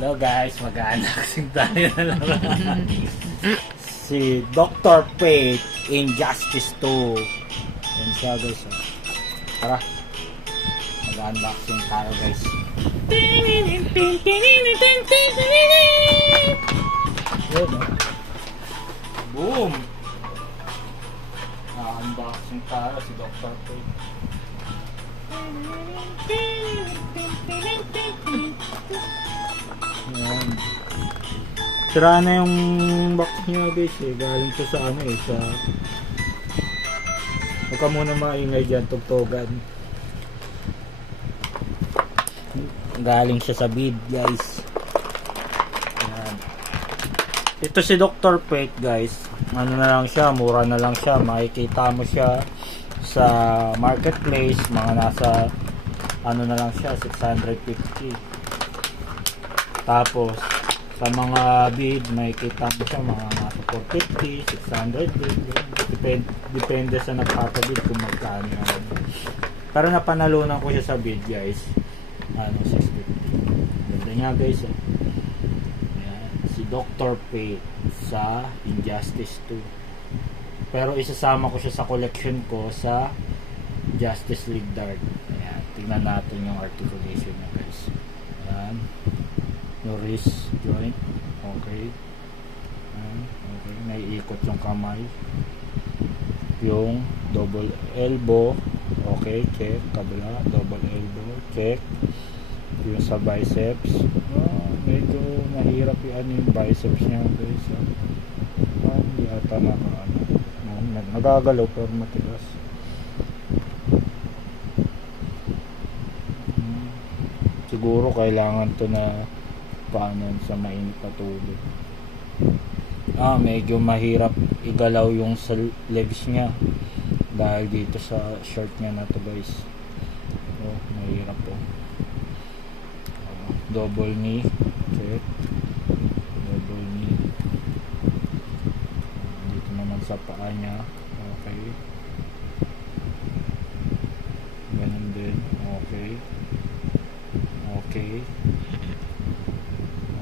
Hello guys, mag-unboxing tayo na naman. Si Dr. Fate Injustice 2. Yan siya guys. Tara, mag-unboxing tayo guys. Yun, boom! Unboxing tayo si Dr. Fate. Ayan. Sira na yung box niya guys eh. Galing siya sa ano eh, sa... Huwag ka muna maingay dyan, tugtogan. Galing siya sa bid guys. Ayan. Ito si Dr. Fate guys. Ano na lang siya, mura na lang siya. Makikita mo siya sa marketplace, mga nasa ano na lang siya, 650. Tapos sa mga bid makikita mo siya mga nasa 450, 600 depende sa nagpapabid kung magkano yan. Pero napanalunan ko siya sa bid guys, ano, 650. Ganda niya guys eh. Ayan, si Dr. Fate sa Injustice 2. Pero isasama ko siya sa collection ko sa Justice League Dark. Ayan, tingnan natin yung articulation niya guys. Ayan, yung wrist joint, okay. Ayan, okay, naiikot yung kamay. Yung double elbow, okay, check. Kabila, double elbow, check. Yung sa biceps, medyo mahirap yung biceps niya guys. Hindi ata nakaano. Nagagalaw pero matigas. Siguro kailangan to na paano sa mainit na tubig. Medyo mahirap igalaw yung sa legs niya dahil dito sa shirt niya na to guys. Mahirap po. Double knee, check. Double knee. Dito naman sa paa niya, okay. Ganun din, okay. Okay.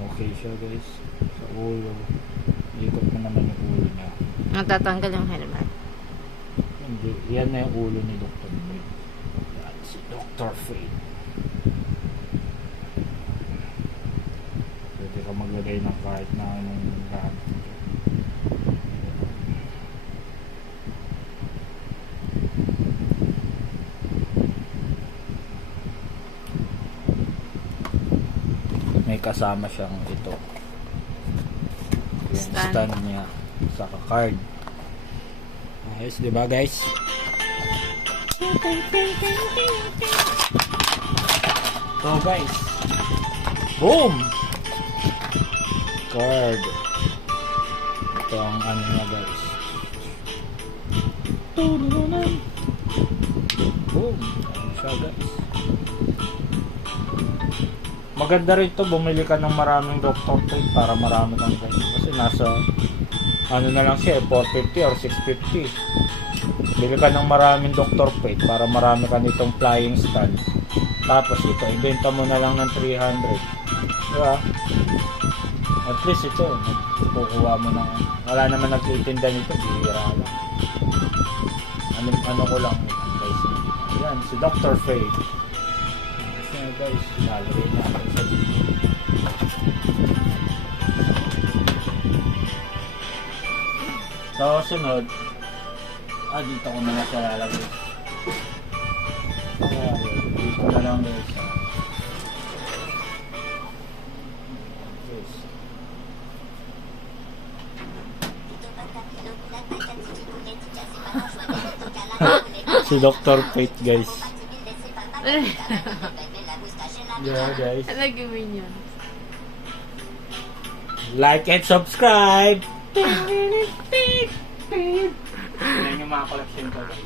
Okay siya guys. Sa ulo, ikot mo naman yung ulo niya. Natatanggal yung helmet. Hindi, yan na yung ulo ni Dr. Fate. Yan si Dr. Fate. Pwede ka maglagay ng kahit na anong lahat. May kasama siyang ito, yung stand niya sa card. Ayos, diba guys? So guys, boom! Card. Ito ang ano niya guys. Boom! Ano siya guys? Maganda rin ito, bumili ka ng maraming Dr. Fate para marami kang ganyan. Kasi nasa ano na lang siya, 450 or 650. Bili ka ng maraming Dr. Fate para marami ka nitong flying stand. Tapos ito, ibenta mo na lang ng 300. Diba? At least ito, kukuha mo ng, wala naman nagtitinda nito, bihira lang. Ano ko lang guys. Ayan, si Dr. Fate. Guys, lalagay natin sa dito. So, sunod, dito ko na siya lalagay. Dito na lang guys. Si Dr. Fate guys. Yeah guys. Ano gawin yun? Like and subscribe! Yan yung mga collection ko guys.